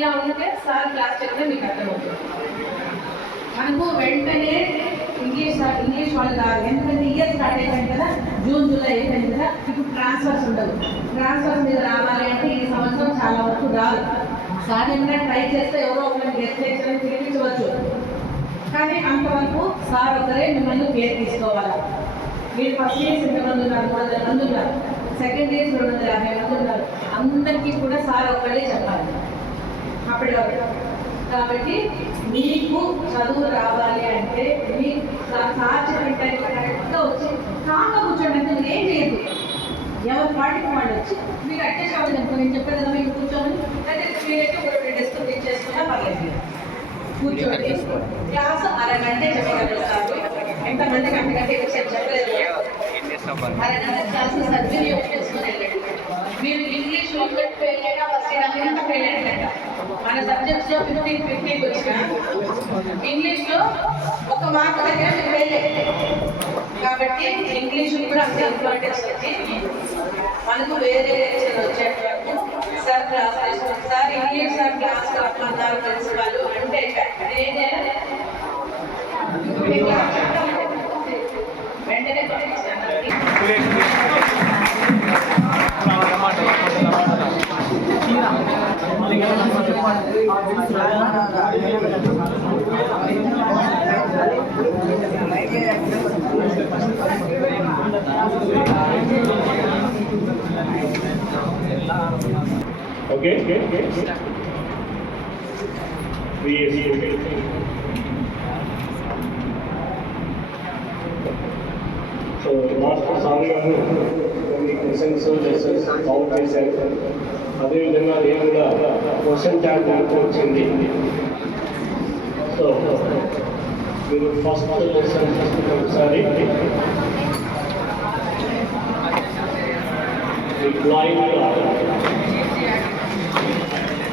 ఇలా ఉంటే sir class చెప్తే మీకు అర్థమవుతుంది. మనకు వెంటనే ఇంగ్లీష్ వాళ్ళు కాదు, ఎందుకంటే ఇయర్ స్టార్ట్ అయిపోయింది కదా, జూన్ జూలై అయిపోయింది కదా. ఇప్పుడు ట్రాన్స్ఫర్స్ ఉండవు. ట్రాన్స్ఫర్స్ మీద రావాలి అంటే ఈ సంవత్సరం చాలా వరకు రాదు. సాధ్యంగా ట్రై చేస్తే ఎవరో ఒకరిని గెస్ట్ లెక్చరర్ పిలిపించవచ్చు. కానీ అంతవరకు సార్ ఒకరే మిమ్మల్ని కేర్ తీసుకోవాలి. మీరు ఫస్ట్ ఇయర్స్ ఇంతమంది ఉన్నారు, 300 మంది ఉన్నారు, సెకండ్ ఇయర్స్ 250 మంది ఉన్నారు. అందరికీ కూడా సార్ ఒక్కడే చెప్పాలి అప్పటి వరకు. కాబట్టి మీకు చదువు రావాలి అంటే మీకు సార్ చెప్పిన టైం కరెక్ట్గా వచ్చి కాక కూర్చోండి. ఏం లేదు, ఎవరి పాటికి వాళ్ళు వచ్చి మీరు అడ్జస్ట్ అవ్వదు అనుకో, నేను చెప్పాను కదా మీకు కూర్చోమని, అయితే మీరైతే ఒకటి డెస్క్ తెచ్చేసుకున్నా పర్లేదు. కూర్చోండి. క్లాస్ అరగంటే చెప్పగలుగుతారు. ఎంతమందికి అంతకంటే చెప్పలేదు. అరగంట క్లాస్ సద్వినియోగం చేసుకుని వెళ్ళండి. మీరు ఇంగ్లీష్ ఒకటి ఫెయిల్ అయినా ఫస్ట్ ఇయర్ ఫెయిల్ అయ్యాక మన సబ్జెక్ట్స్లో 15 వచ్చిన ఇంగ్లీష్లో 1 మార్క్ దగ్గర మీరు ఫెయిల్ అయ్యారు. కాబట్టి ఇంగ్లీష్ కూడా అంతే ఇంపార్టెన్స్ వచ్చి మనకు వేరే వచ్చేట వరకు sir class sir English sir class రమ్మన్నారు ప్రిన్సిపాల్ అంటే వెంటనే Okay. So last సార్ గారు కొన్ని క్వశ్చన్స్ లెసన్స్ కౌంట్ చేశారు. అదేవిధంగా నేను కూడా క్వశ్చన్ ట్యాగ్ వచ్చింది. సో మీరు ఫస్ట్ లెసన్ ఒకసారి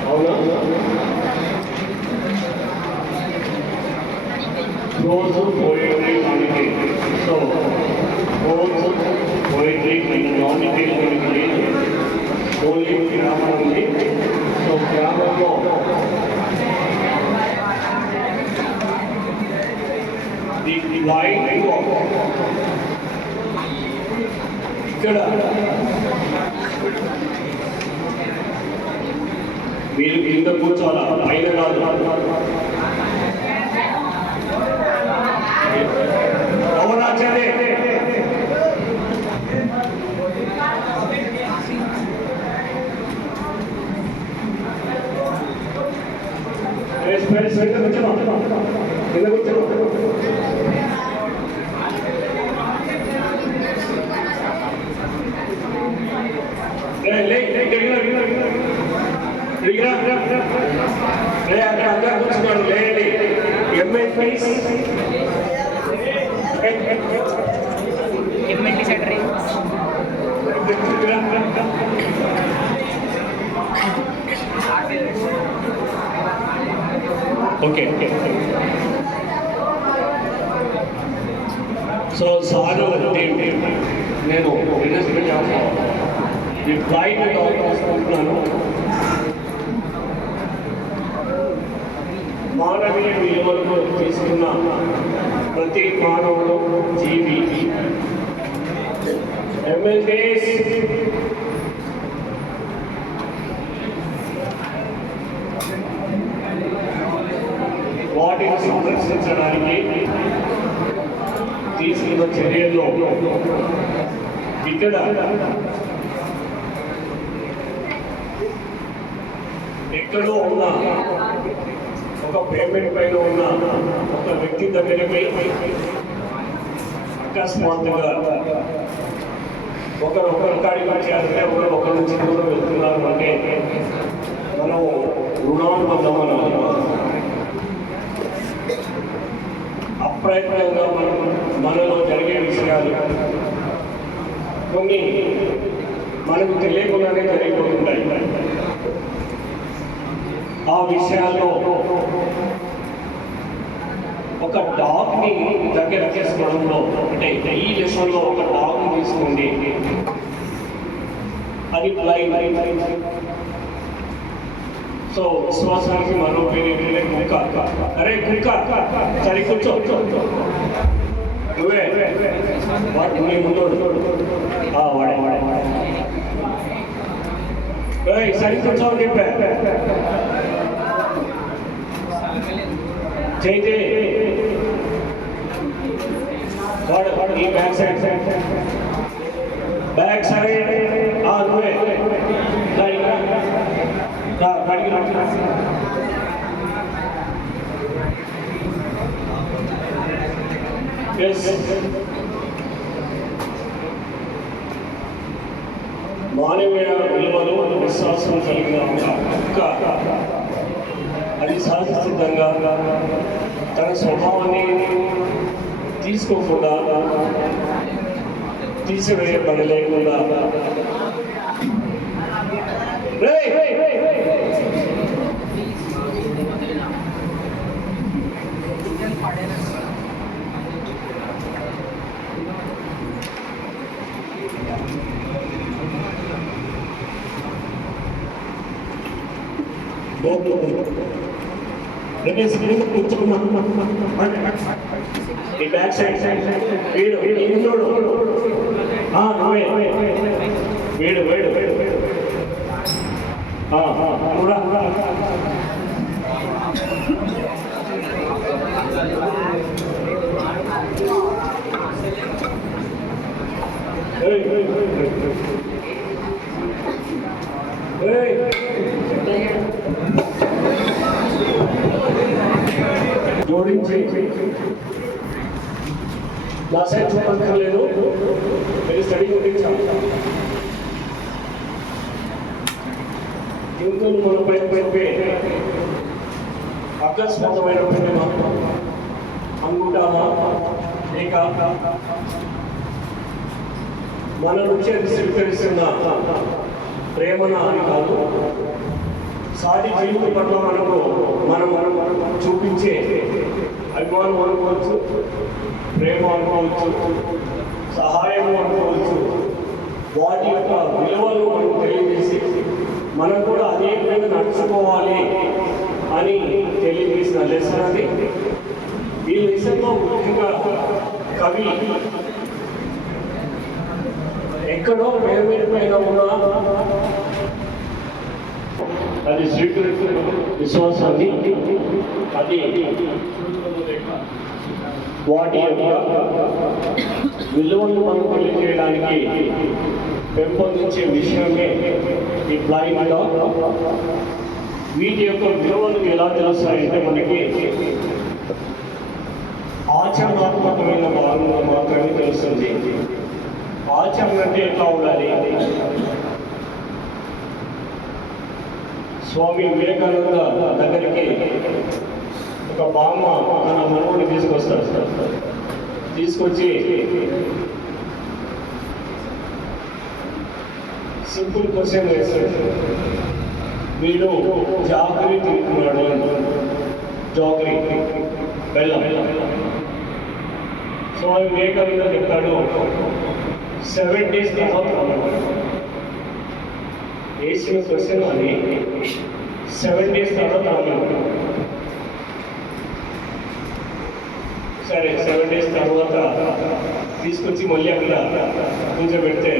అవునా రోజు పోయిటరీ మనకి. సో రోజు పోయిటరీ నామిటీ మనకి లేదు, ఓన్లీ గ్రామం ఉంది. సో గ్రామంలో ఇక్కడ మీరు కింద కూర్చోవాలా, పైన కాదు. ఓకే. సో సార్ నేను ఫ్లైట్ తీసుకుంటున్నాను. మానవీయ విలువలను తీసుకున్న ప్రతి మానవుడు జీవి. ఎమ్మెల్యేస్ వాటిని సంరక్షించడానికి తీసుకున్న చర్యల్లో ఇక్కడ ఎక్కడో ఉన్న ఒక పేమెంట్ పైన ఉన్న ఒక వ్యక్తి దగ్గరికి అకస్మాత్తుగా ఒకరి కాడికి వచ్చేస్తే ఒకరి నుంచి దూరం వెళ్తున్నారు అంటే మనం రుణానుబంధం అప్రయత్నంగా మనలో జరిగే విషయాలు కొన్ని మనకు తెలియకుండానే జరిగిపోతుంటాయి. ఆ విషయాల్లో ఒక డాగ్ని దగ్గర చేసుకోవడంలో, అంటే ఈ లెసన్లో ఒక డాగ్ని తీసుకోండి, అది బ్లైండ్. సో విశ్వాసానికి మరో పేరు కుక్క. అరే కుక్క సరి కూర్చో, నువ్వే వాడు నీ ముందు వాడే సరి కూర్చో అని చెప్పా. చేయి వాడు ఈ బ్యాక్ సైడ్ నువ్వే మానవీయ విలువలు విశ్వాసం కలిగిన కుక్క అది సహజ సిద్ధంగా తన స్వభావాన్ని తీసుకోకుండా తీసివేయబడలేకుండా ఈ బ్యాక్ సైడ్ వీడు ఇందుడు వీడు జోడించి నా సైడ్ చూడక్కర్లేదు, మీరు స్టడీ గురించాలి. జీవితంలో మన పైపై అకస్మాతమైన ప్రేమ అనుకుంటామా లేక మన నుంచి అది స్వీకరిస్తున్న ప్రేమన అని కాదు. సాటి జీవితం పట్ల మనం చూపించే అభిమానం అనుకోవచ్చు, ప్రేమ అనుకోవచ్చు, సహాయం అనుకోవచ్చు. వాటి యొక్క విలువలు మనం తెలియజేసి మనం కూడా అదే విధంగా నడుచుకోవాలి అని తెలియజేసిన లెసన్ అది. ఈ లెసన్లో ముఖ్యంగా కవి ఎక్కడో పైన ఉన్న అది స్వీకరించిన విశ్వాసాన్ని అది వాటి యొక్క విలువను మనం తెలియజేయడానికి పెంపొందించే విషయమే ఈ ఫ్లయింగ్ డాగ్. వీటి యొక్క విలువలు ఎలా తెలుస్తాయంటే మనకి ఆచరణాత్మకమైన భాగంలో మాత్రమే తెలుస్తుంది. ఆచరణ అంటే ఎట్లా ఉండాలి? స్వామి వివేకానంద దగ్గరికి ఒక బామ్మ తన మనవుని తీసుకొచ్చి సింపుల్ క్వశ్చన్ వేస్తాడు. వీడు జాగ్రీ తింటున్నాడు, జాగ్రీ బెల్లం. స్వామి వివేకానంద చెప్తాడు 7 days తర్వాత వేసిన క్వశ్చన్ అని 7 days తర్వాత సరే 7 days తర్వాత తీసుకొచ్చి మళ్ళీ అక్కడ కూర్చోబెడితే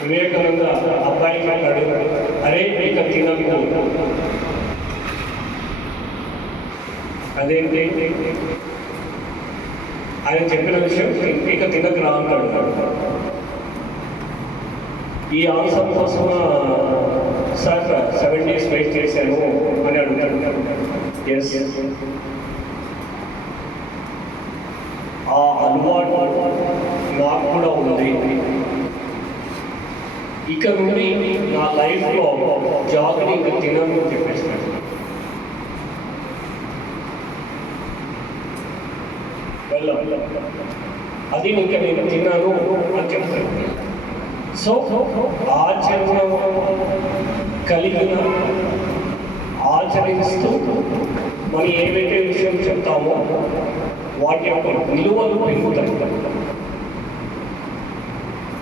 వివేకానంద అబ్బాయికి అన్నాడు, అరే ఇక తినకు. అదేంటి ఆయన చెప్పిన విషయం ఇక తినకు రా అన్నాడు. ఈ ఆన్సర్ కోసం సార్ 7 days వెయిట్ చేశాను అని అడుగుతాడు. ఎస్, ఆ అలవాటు నాకు కూడా ఉంది. ఇక నుండి నా లైఫ్లో జాగ్ని ఇంకా తినను చెప్పేస్తాను. అది ఇంకా నేను తిన్నాను అని చెప్తాను. సో ఆచరణ కలిగిన ఆచరిస్తూ మనం ఏవైతే విషయం చెప్తామో వాటి యొక్క విలువలు పెరుగుతాయి.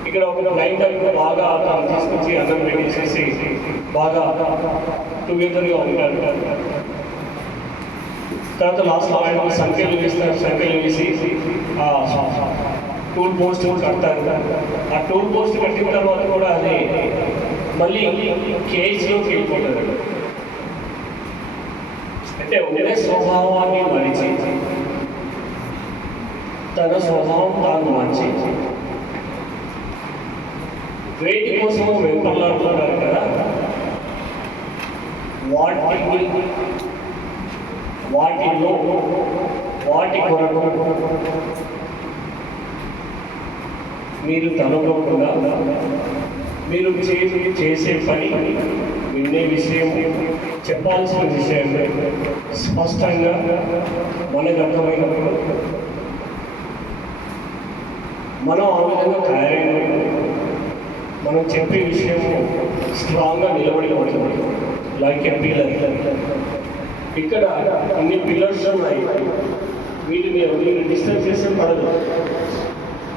ఇక్కడ ఒక నైట్ బాగా తీసుకొచ్చి అన్నం పెట్టేసేసి బాగా టుగెదర్గా ఉంటారు. తర్వాత లాస్ట్లో ఆయన సంఖ్యలు వేస్తారు, సంఖ్యలు వేసి టూల్ పోస్ట్ కడతారు. ఆ టూల్ పోస్ట్ కట్టిన తర్వాత కూడా అది మళ్ళీ కేజ్లోకి వెళ్ళిపోతారు. అంటే ఉండే స్వభావాన్ని మరిచి తన స్వభావం తాను మార్చి వేటి కోసం వెంపర్లాడుతున్నారు కదా, వాటిలో వాటి కొరకు మీరు తలపోకుండా మీరు చేసే పని, వినే విషయం, చెప్పాల్సిన విషయం స్పష్టంగా మనకు అర్థమైనప్పుడు మనం ఆ విధంగా తయారైనప్పుడు మనం చెప్పే విషయం స్ట్రాంగ్గా నిలబడి ఉంటుంది. లైక్ ఏ పిల్లర్. ఇక్కడ అన్ని పిల్లర్స్ ఉన్నాయి, వీటిని డిస్టర్బ్ చేసే పడదు.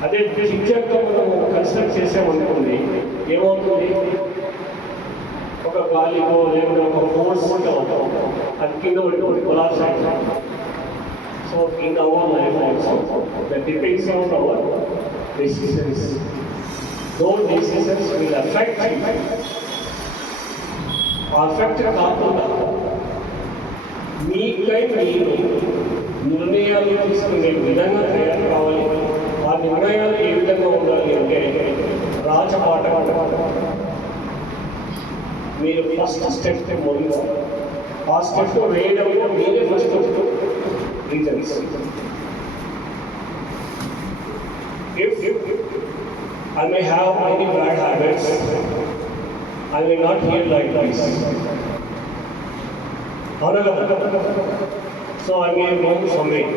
అదే పిక్చర్తో మనం కన్స్ట్రక్ట్ చేసామనుకోండి, ఏమవుతుంది, ఒక గాలికో లేకపోతే ఒక ఫోర్స్తో అది కింద పడుతుంది, కొలాప్స్ అవుతుంది. So in our life also that depends on hour decisions. Those decisions will affect you. Affect కాకుండా మీకై మీరు నిర్ణయాలు తీసుకునే విధంగా తయారు కావాలి. ఆ నిర్ణయాలు ఏ విధంగా ఉండాలి అంటే రాజపాట మీరు ఫస్ట్ స్టెప్ మొదలు. ఆ స్టెప్ వేయడంలో మీరే first reasons. If I may have many bad habits, I may not hear like this. So I may go somewhere.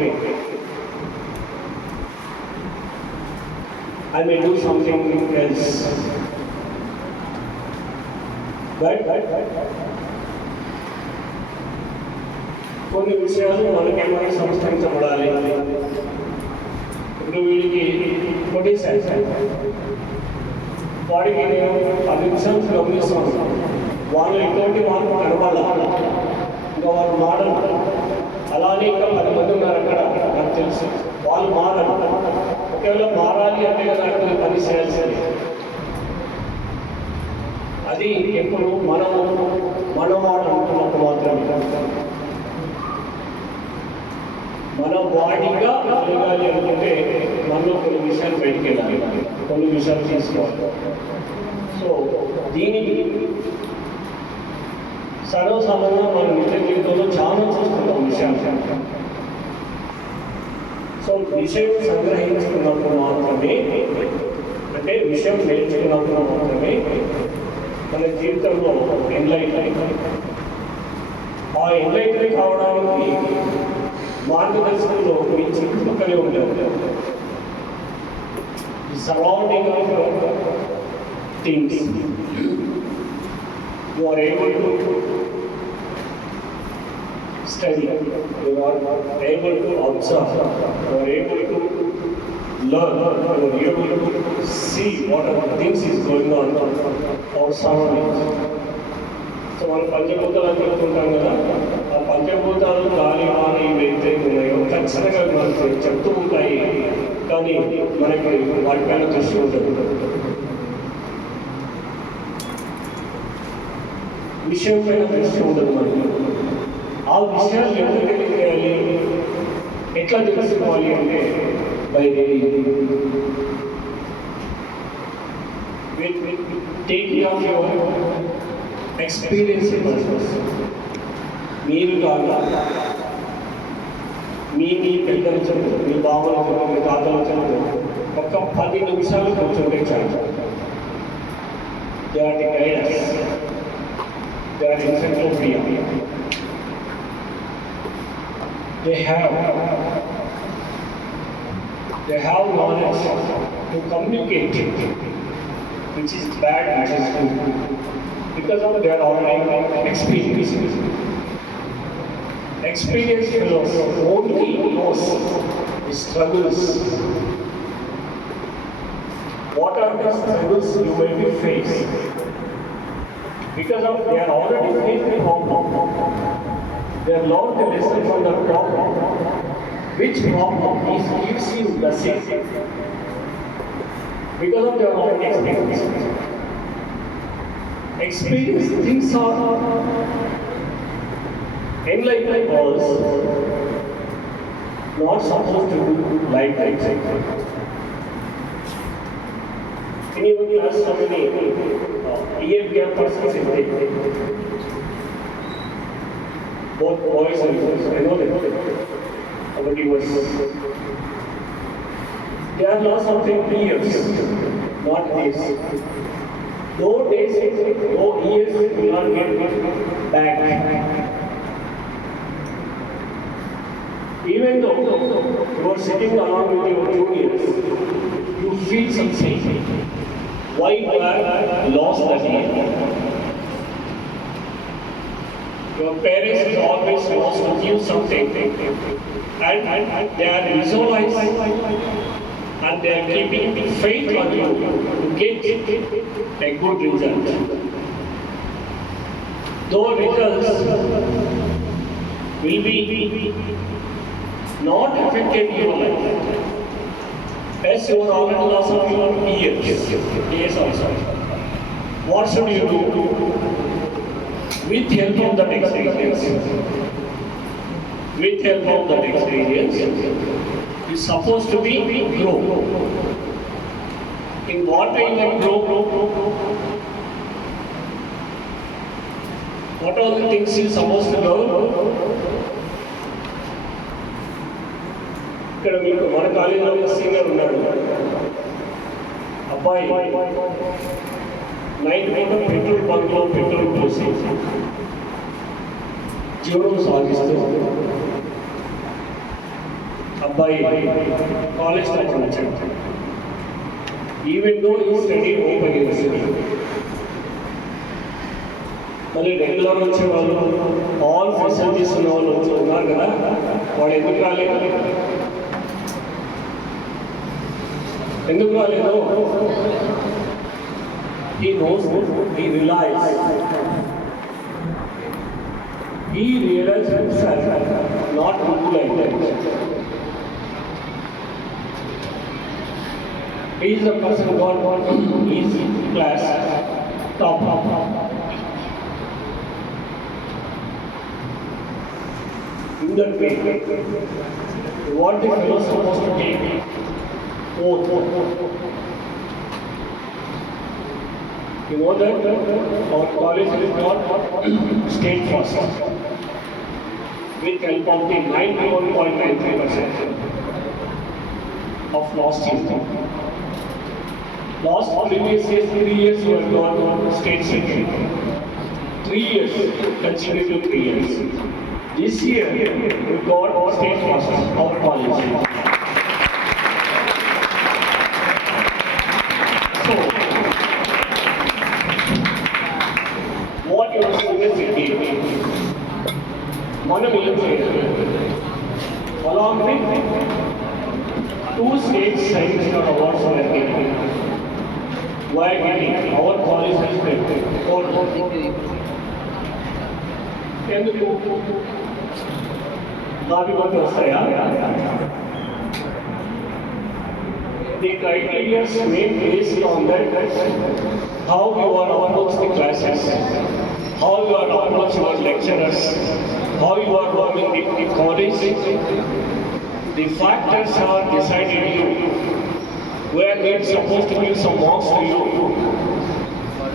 I may do something else. Right? కొన్ని విషయాలు మనకేమైనా సంస్కరించబడాలి. ఇప్పుడు వీడికి కొట్టేసాను, వాడికి నేను 10 నిమిషాలు గమనిస్తాను. వాళ్ళు ఎటువంటి వాళ్ళు కనబడాలి, ఇంకా వాళ్ళు మారరు. అలానే ఇంకా 10 మంది ఉన్నారు అక్కడ, నాకు తెలుసు వాళ్ళు మారరు. ఒకవేళ మారాలి అంటే కదా అక్కడ పని చేయాల్సింది. అది ఎప్పుడు మనం మాట అనుకున్నప్పుడు మాత్రమే. మన వాడిగా జరగాలి అనుకుంటే మనలో కొన్ని విషయాలు బయటికి వెళ్ళాలి, కొన్ని విషయాలు తీసుకోవాలి. సో దీనికి సర్వసాధారణంగా మన నిత్య జీవితంలో చాలా చూసుకుంటాం విషయాలు. సో విషయం సంగ్రహించుకున్నప్పుడు మాత్రమే, అంటే విషయం నేర్చుకున్నప్పుడు మాత్రమే మన జీవితంలో ఎన్లైట్. ఆ ఎన్లైట్ కావడానికి మార్గదర్శనంలో మీ చుట్టుపక్కలే ఉంటారు. ఈ surrounding of things you are able to study, you are able to observe, you are able to learn, you are able to see whatever things is going on our surroundings. So మనం పంచభూతాలు అని చెప్తుంటాం కదా, ఆ పంచభూతాలు గాలి వాని ఏవైతే ఉన్నాయో ఖచ్చితంగా మనకు చెప్తూ ఉంటాయి, కానీ మనకి వాటిపైన దృష్టి ఉంటుంది. విషయం పైన దృష్టి ఉండదు మనకి. ఆ విషయాలు ఎందుకు తెలియాలి, ఎట్లా తెలుసుకోవాలి అంటే by taking of your experience. మీరు కాక మీ పెద్దలు చదువు, మీ బాబులు చదువు, మీ తాతలు చదువు, ఒక్క 10 నిమిషాలు కూర్చుంటే చాలు. They are the guiders. They are encyclopedia. They have knowledge to communicate, which is bad, which is good, because of their already experience. Experienced fellows only knows the struggles. What are the struggles you may be faced? Because of they are already faced the problem. They have learned the lesson from the problem. Which problem gives you the same? Because of their own experience. Experience things are enlightened us, not supposed to do like that. Anyone class so many EFPR persons in there? Both boys and girls, I know them. But it was, they are lost something 3 years, not days. No days, no years will not get back. Even though you are sitting along with your juniors, you feel something. Why you have lost that year? Your parents always wants to give something, and they are visualizing and they are keeping faith on you to get a good result. Those results will be not affected your life. As you are already lost of your years also. What should you do? With help of that experience. With help of that experience, is supposed to be grow. In what way you can grow? What are the things you supposed to learn? ఇక్కడ మీకు మన కాలేజీలో ఒక సీనియర్ ఉన్నాడు. అబ్బాయి నైట్ పూట పెట్రోల్ బంక్లో పెట్రోల్ పోసి జీవనం సాగిస్తూ అబ్బాయి కాలేజ్ తరఫున వచ్చాడు. ఈవెన్ దో ఈ స్టడీ ఓపెన్ యూనివర్సిటీ, మళ్ళీ రెగ్యులర్ వచ్చే వాళ్ళు ఆల్ ఫెసిలిటీస్ ఉన్న వాళ్ళు ఉన్నారు కదా, వాడు ఎందుకు రాలేదు? ఎందుకు రాలేదు? He knows, he realizes himself not to do like that. He is the person who got his class top. In that way, what the fellow is supposed to take? You know that our college is not state first. With help of the 91.93% of last year. Last previous years, 3 years we have got state second. 3 years, consecutive 3 years. This year we got state first, our college. మనం ఏం చేయాలి? Along with 2 state science awards we are getting. Why getting? Our college has been ఎందుకు నావి కొంత వస్తాయా? The criteria made based on that how you are approach the classes, how you are approach your lecturers, how you are working in the college. The factors are decided you. Where they are supposed to give some marks to you.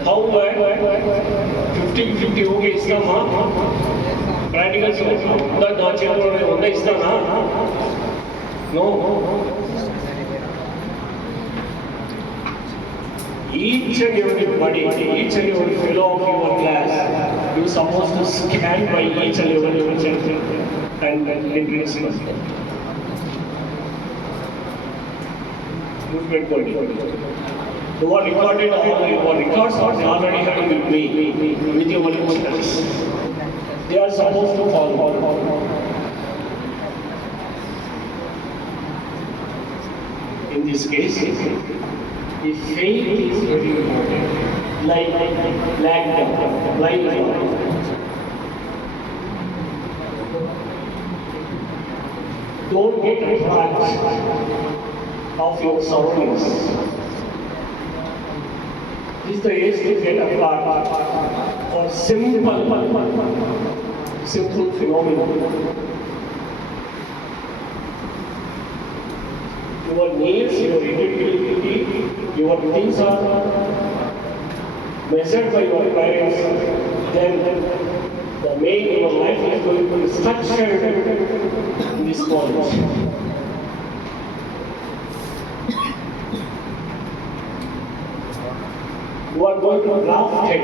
How 50-50 okay istama? Practicals unda na chelo unda istana? No. Each and everybody, each and every fellow of your class, you are supposed to scan by each and every and principal. Movement body. So what recorded all your records are already having with me, with your lecturers. They are supposed to follow. In this case, the faith is very important. like blind. Don't get attached of your surroundings. This is the age to get apart for simple phenomena. Your needs, your irritability, your things are measured by your parents, then the way your life is going to be structured in this college. You are going to draft it.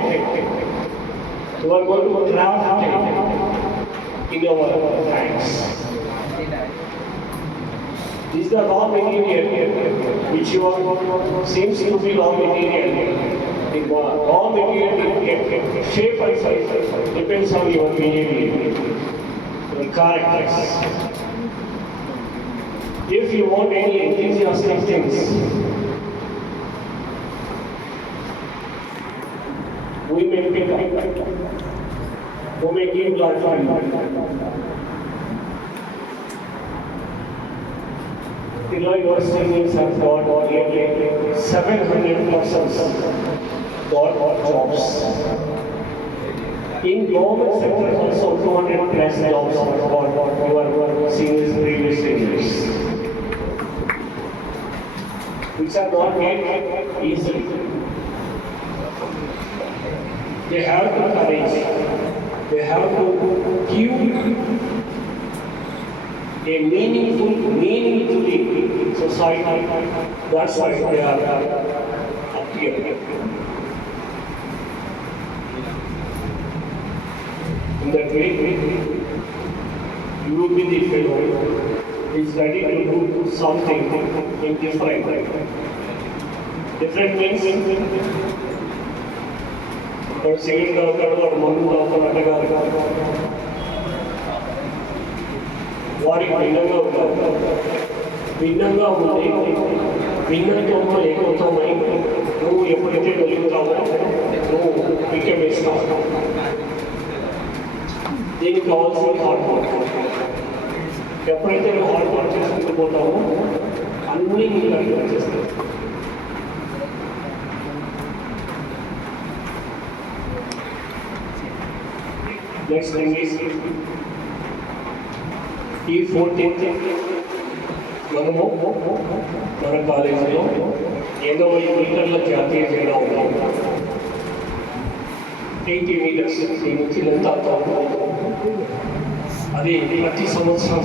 You are going to draft it in your hands. This is the raw material which you are seems to be raw material. The raw material shape and size depends on your behavior, your characters. If you want any enthusiastic things, we may pick up, we may give life time. Below your savings have got nearly 700 persons got jobs. In government sector also 200 plus jobs are got your seniors, previous seniors. Which are not made easily. They have to courage. They have to give a meaning to the society. That's why they are up here. In that way, you will be the fellow who is ready to do something in different. Different means or singing or Manu వారికి భిన్నంగా ఉంది భిన్నంతో ఏకవుతామని నువ్వు ఎప్పుడైతే వెలుగుతావో నువ్వు వికెట్ వేస్తావు. దీనికి కావాల్సిన హార్డ్ వర్క్. ఎప్పుడైతే నువ్వు హార్డ్ వర్క్ చేసుకుంటూ పోతావో అన్నీ నీకు అర్థం వచ్చేస్తాయి. నెక్స్ట్ థింగ్ ఈజ్ ఈ 14th మనము మన కాలేజీలో 75 మీటర్ల జాతీయ జెండా ఉన్నాం. 80 మీటర్స్ ఈ నుంచి లెంత్ అవుతా ఉంటాం. అది ప్రతి సంవత్సరం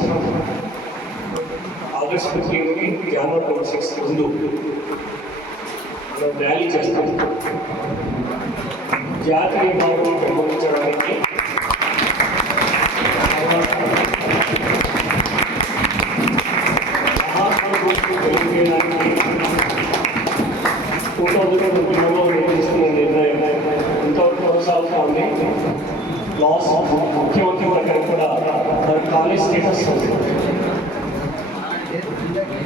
ఆగస్ట్ 15కి జనవరి 26 ముందు మనం ర్యాలీ చేస్తాం. జాతీయ భావం పెంపొందించడానికి నిర్ణయం ఇంతవరకు కొనసాగుతోంది. లాస్ ముఖ్యమంత్రి దగ్గర కూడా మన కాలేజ్ స్టేటస్ ఉంది.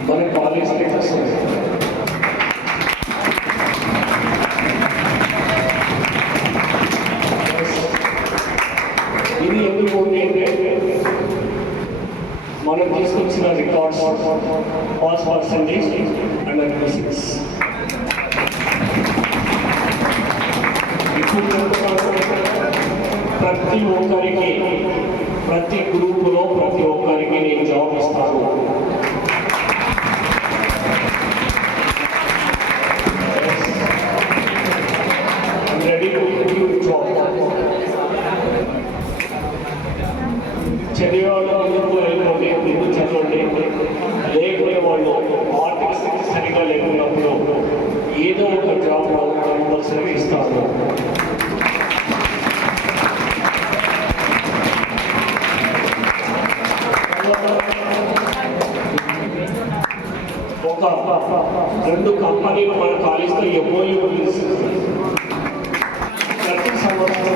మన కాలేజ్ స్టేటస్ ఉంది. ఇది ఎందుకు ఉంది అంటే మనం తీసుకొచ్చిన records pass percentage and admissions. ప్రతి ఒక్కరికి ప్రతి గ్రూపులో ప్రతి ఒక్కరికి నేను జాబ్ ఇస్తాను. Ready to give job. చదివేవాళ్ళు ముందుకు వెళ్ళిపోతే ముందు చదవండి. లేకపోతే వాళ్ళు ఆర్థిక స్థితి సరిగా లేకున్నప్పుడు ఏదో ఒక జాబ్ కంపల్సరీ ఇస్తాను. ఒక 2 కంపెనీలు మన కాలేజ్లో ఎంఓయూ ప్రతి సంవత్సరం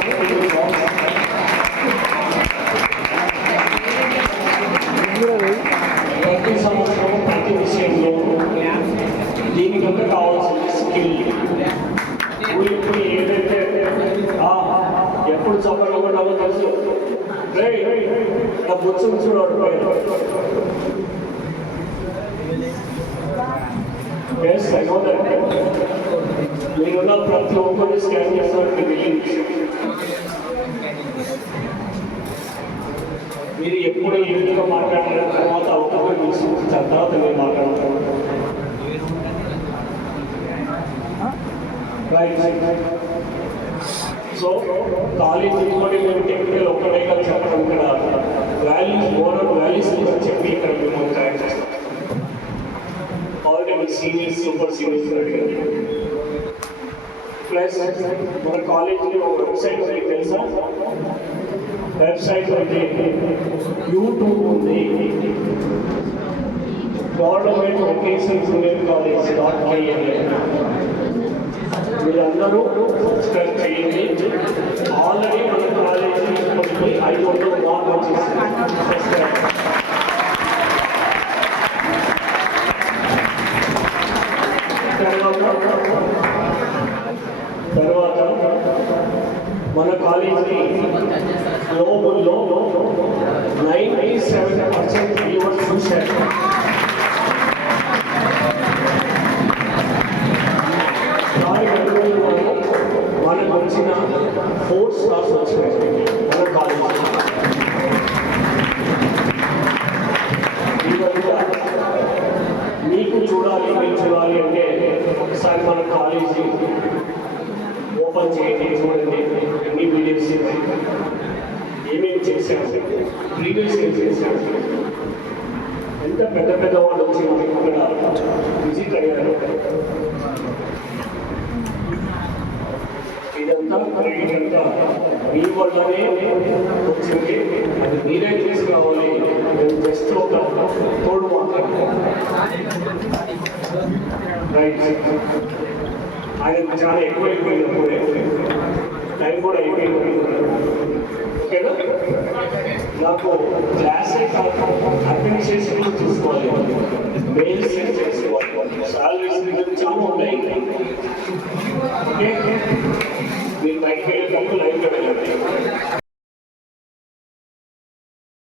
ప్రతి సంవత్సరం ప్రతి విషయంలో దీనికంతా కావాల్సిన స్కిల్ ఇప్పుడు ఏదో వస్తుంది చూడండి ఎస్ ఐ నో దట్ మీరున్న ప్రతి ఒక్కరిని స్కాన్ చేస్తున్నట్టు మీరు ఎప్పుడు ఈ విధంగా మాట్లాడిన తర్వాత అవకాశం తీసుకుంటారు తర్వాత మీరు మాట్లాడతారు రైట్ సో కాలేజ్ ఇంకోటి మేము టెక్నికల్ ఒక్కడే కాదు చెప్పడం ఇక్కడ వాల్యూస్ మోరల్ వాల్యూస్ గురించి చెప్పి ఇక్కడ మేము తయారు చేస్తాం ఆల్రెడీ సీనియర్స్ సూపర్ సీనియర్స్ అడిగారు ప్లస్ మన కాలేజీలో ఒక వెబ్సైట్ మీకు తెలుసా వెబ్సైట్ ఉంది యూట్యూబ్ ఉంది government vocational junior college .in మీరందరూ సబ్స్క్రైబ్ చేయండి ఆల్రెడీ మన కాలేజీ ఇప్పటికీ 500 మార్క్ వచ్చేసింది తర్వాత మన కాలేజీ గ్లోబల్లో 97% వ్యూవర్స్ చూశారు మనకు వచ్చిన 4 స్టార్స్ వచ్చినాయి మన కాలేజీ మీకు చూడాలి మీరు చూడాలి అంటే ఒకసారి మన కాలేజీ ఓపెన్ చేయండి చూడండి ఎన్ని వీడియోస్ ఏమేమి చేశాము ప్రీవియస్ ఏం చేశాము ఎంత పెద్ద పెద్ద వాళ్ళు వచ్చి ఇక్కడ విజిట్ అయ్యారు ఇదంతా క్రెడిట్ అంతా మీ వల్లనే వచ్చింది అది మీరే తీసుకురావాలి మేము జస్ట్ ఒక తోడు మాట్లాడతాం రైట్ ఆయన చాలా ఎక్కువ అయిపోయినప్పుడే టైం కూడా అయిపోయింది ఓకేనా నాకు క్లాసే కాదు అడ్మినిస్ట్రేషన్ కూడా చూసుకోవాలి మెయిల్ సెట్ చేసుకోవాలి సాలరీస్ చాలా ఉన్నాయి ఓకే మీరు బయటకు వెళ్ళేటప్పుడు లైన్లో వెళ్ళండి